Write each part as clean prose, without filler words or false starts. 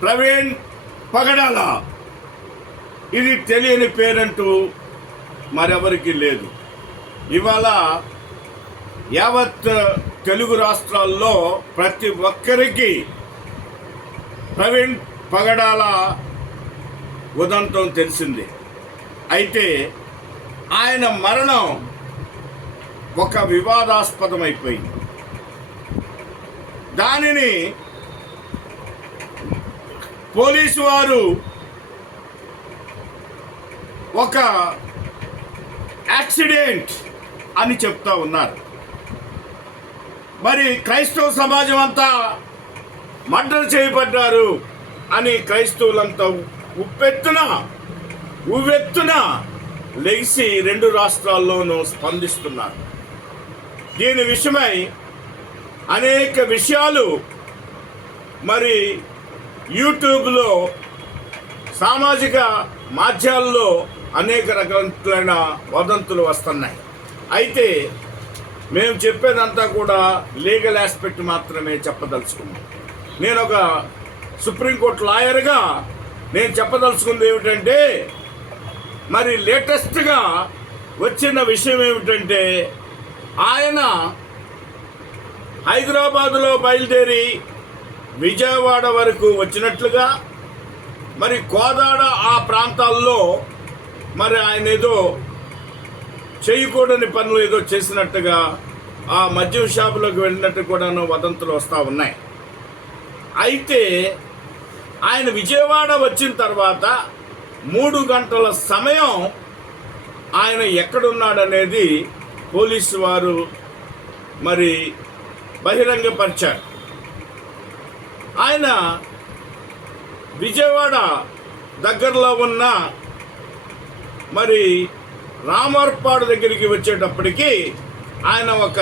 ప్రవీణ్ పగడాల. ఇది తెలియని పేరంటూ మరెవరికి లేదు. ఇవాళ యావత్ తెలుగు రాష్ట్రాల్లో ప్రతి ఒక్కరికి ప్రవీణ్ పగడాల ఉదంతం తెలిసింది. అయితే ఆయన మరణం ఒక వివాదాస్పదమైపోయింది. దానిని పోలీసు వారు ఒక యాక్సిడెంట్ అని చెప్తా ఉన్నారు. మరి క్రైస్తవ సమాజం అంతా మర్డర్ చేయబడ్డారు అని క్రైస్తవులంతా ఉవ్వెత్తున లెగిసి రెండు రాష్ట్రాల్లోనూ స్పందిస్తున్నారు. దీని విషయమై అనేక విషయాలు మరి యూట్యూబ్లో, సామాజిక మాధ్యాల్లో అనేక రకాలైన వదంతులు వస్తున్నాయి. అయితే మేము చెప్పేదంతా కూడా లీగల్ ఆస్పెక్ట్ మాత్రమే చెప్పదలుచుకున్నాం. నేను ఒక సుప్రీంకోర్టు లాయర్గా నేను చెప్పదలుచుకుంది ఏమిటంటే, మరి లేటెస్ట్గా వచ్చిన విషయం ఏమిటంటే, ఆయన హైదరాబాదులో బయలుదేరి విజయవాడ వరకు వచ్చినట్లుగా, మరి కోదాడ ఆ ప్రాంతాల్లో మరి ఆయన ఏదో చేయకూడని పనులు ఏదో చేసినట్టుగా, ఆ మద్యం షాపులోకి వెళ్ళినట్టు కూడాను వదంతులు వస్తూ ఉన్నాయి. అయితే ఆయన విజయవాడ వచ్చిన తర్వాత 3 గంటల సమయం ఆయన ఎక్కడున్నాడనేది పోలీసు వారు మరి బహిరంగపరిచారు. ఆయన విజయవాడ దగ్గరలో ఉన్న మరి రామర్పాడు దగ్గరికి వచ్చేటప్పటికి ఆయన ఒక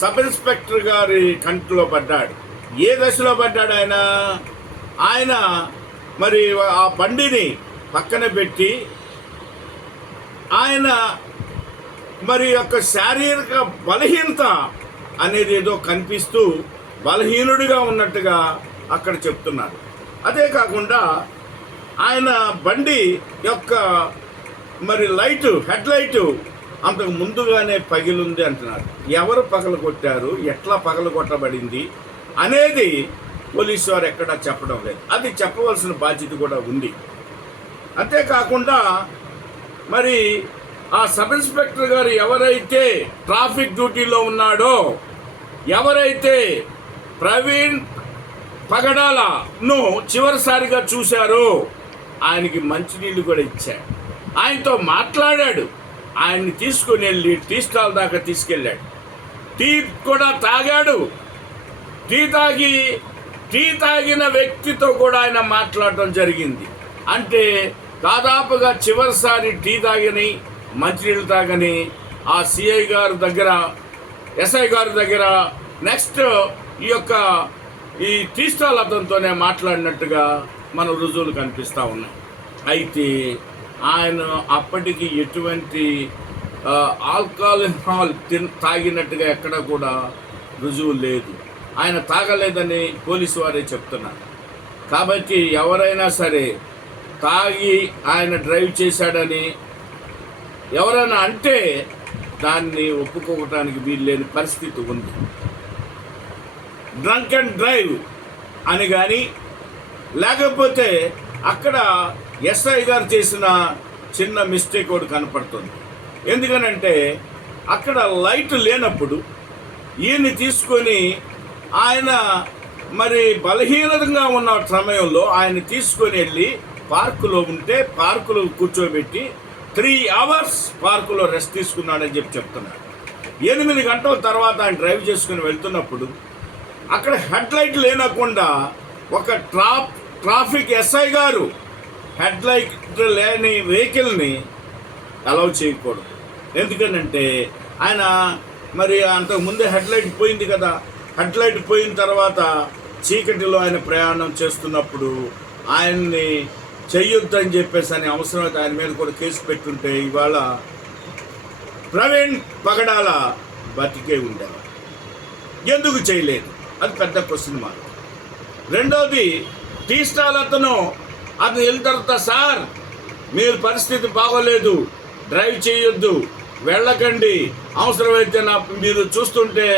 సబ్ ఇన్స్పెక్టర్ గారి కంటిలో పడ్డాడు. ఏ దశలో పడ్డాడు ఆయన మరి ఆ బండిని పక్కన పెట్టి ఆయన మరి యొక్క శారీరక బలహీనత అనేది ఏదో కనిపిస్తూ బలహీనుడిగా ఉన్నట్టుగా అక్కడ చెప్తున్నారు. అదే కాకుండా ఆయన బండి యొక్క మరి హెడ్ లైటు అంతకు ముందుగానే పగిలింది అంటున్నారు. ఎవరు పగలు కొట్టారు, ఎట్లా పగలు కొట్టబడింది అనేది పోలీసు వారు ఎక్కడా చెప్పడం లేదు. అది చెప్పవలసిన బాధ్యత కూడా ఉంది. అంతేకాకుండా మరి ఆ సబ్ ఇన్స్పెక్టర్ గారు ఎవరైతే ట్రాఫిక్ డ్యూటీలో ఉన్నాడో, ఎవరైతే ప్రవీణ్ పగడాలను చివరిసారిగా చూశారో, ఆయనకి మంచినీళ్ళు కూడా ఇచ్చాడు. ఆయనతో మాట్లాడాడు. ఆయన్ని తీసుకుని వెళ్ళి టీ స్టాల్ దాకా తీసుకెళ్ళాడు. టీ కూడా తాగాడు. టీ తాగిన వ్యక్తితో కూడా ఆయన మాట్లాడటం జరిగింది. అంటే దాదాపుగా చివరిసారి టీ తాగని, మంచినీళ్ళు తాగని ఆ సిఐ గారి దగ్గర, ఎస్ఐ గారి దగ్గర, నెక్స్ట్ ఈ టీ స్టాల్ అతనితోనే మాట్లాడినట్టుగా మన రుజువులు కనిపిస్తూ ఉన్నాయి. అయితే ఆయన అప్పటికి ఎటువంటి ఆల్కహాల్ తాగినట్టుగా ఎక్కడ కూడా రుజువు లేదు. ఆయన తాగలేదని పోలీసు వారే చెప్తున్నారు. కాబట్టి ఎవరైనా సరే తాగి ఆయన డ్రైవ్ చేశాడని ఎవరైనా అంటే దాన్ని ఒప్పుకోవటానికి వీల్లేని పరిస్థితి ఉంది. డ్రంక్ అండ్ డ్రైవ్ అని కానీ, లేకపోతే అక్కడ ఎస్ఐ గారు చేసిన చిన్న మిస్టేక్ ఒకటి కనపడుతుంది. ఎందుకనంటే అక్కడ లైట్ లేనప్పుడు ఈయన్ని తీసుకొని ఆయన మరి బలహీనంగా ఉన్న సమయంలో ఆయన తీసుకొని వెళ్ళి పార్కులో ఉంటే పార్కులో కూర్చోబెట్టి 3 hours పార్కులో రెస్ట్ తీసుకున్నాడని చెప్తున్నాడు. 8 గంటల తర్వాత ఆయన డ్రైవ్ చేసుకుని వెళ్తున్నప్పుడు అక్కడ హెడ్ లైట్ లేనకుండా ఒక ట్రాఫిక్ ఎస్ఐ గారు హెడ్ లైట్ లేని వెహికల్ని అలౌ చేయకూడదు. ఎందుకనంటే ఆయన మరి అంతకుముందే హెడ్ లైట్ పోయింది కదా. హెడ్ లైట్ పోయిన తర్వాత చీకటిలో ఆయన ప్రయాణం చేస్తున్నప్పుడు ఆయన్ని చెయ్యొద్దని చెప్పేసి అని అవసరమైతే ఆయన మీద కూడా కేసు పెట్టుంటే ఇవాళ ప్రవీణ్ పగడాల బతికే ఉండేవారు. ఎందుకు చేయలేదు? అది పెద్ద క్వశ్చన్ మార్క్. రెండవది, టీ స్టాల్ అతను వెళ్ళిన తర్వాత, సార్ మీరు పరిస్థితి బాగోలేదు, డ్రైవ్ చేయొద్దు, వెళ్ళకండి, అవసరమైతే మీరు చూస్తుంటే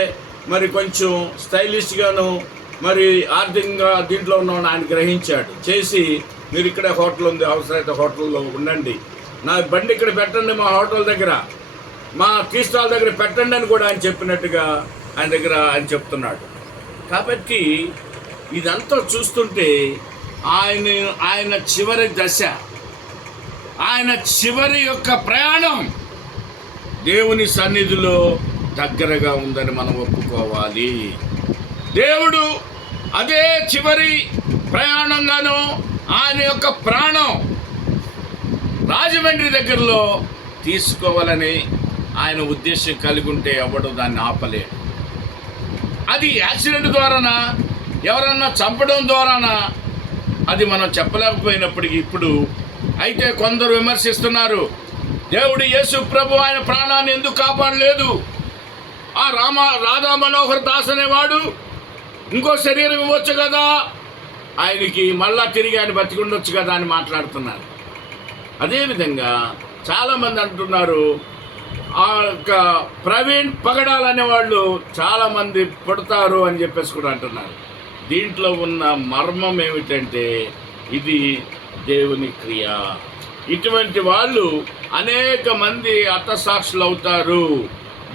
మరి కొంచెం స్టైలిష్గాను మరి ఆర్థికంగా దీంట్లో ఉన్న ఆయన గ్రహించాడు. చేసి మీరు ఇక్కడే హోటల్ ఉంది, అవసరమైతే హోటల్లో ఉండండి, నా బండి ఇక్కడ పెట్టండి, మా హోటల్ దగ్గర, మా టీ స్టాల్ దగ్గర పెట్టండి అని కూడా ఆయన చెప్పినట్టుగా ఆయన చెప్తున్నాడు. కాబట్టి ఇదంతా చూస్తుంటే ఆయన చివరి దశ, ఆయన చివరి యొక్క ప్రయాణం దేవుని సన్నిధిలో దగ్గరగా ఉందని మనం ఒప్పుకోవాలి. దేవుడు అదే చివరి ప్రయాణంగాను ఆయన యొక్క ప్రాణం రాజమండ్రి దగ్గరలో తీసుకోవాలని ఆయన ఉద్దేశం కలిగి ఉంటే ఎవడు దాన్ని ఆపలేడు. అది యాక్సిడెంట్ ద్వారానా, ఎవరన్నా చంపడం ద్వారానా, అది మనం చెప్పలేకపోయినప్పటికీ ఇప్పుడు అయితే కొందరు విమర్శిస్తున్నారు, దేవుడు యేసు ప్రభు ఆయన ప్రాణాన్ని ఎందుకు కాపాడలేదు, ఆ రాధా మనోహర్ దాస్ అనేవాడు ఇంకో శరీరం ఇవ్వచ్చు కదా, ఆయనకి మళ్ళా తిరిగి ఆయన బతికుండొచ్చు కదా అని మాట్లాడుతున్నారు. అదేవిధంగా చాలామంది అంటున్నారు, ఆ యొక్క ప్రవీణ్ పగడాల్ అనేవాళ్ళు చాలామంది పుడతారు అని చెప్పేసి కూడా అంటున్నారు. దీంట్లో ఉన్న మర్మం ఏమిటంటే ఇది దేవుని క్రియ. ఇటువంటి వాళ్ళు అనేక మంది హతసాక్షులు అవుతారు,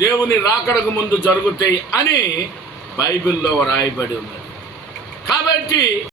దేవుని రాకడకు ముందు జరుగుతాయి అని బైబిల్లో రాయబడి ఉన్నది. కాబట్టి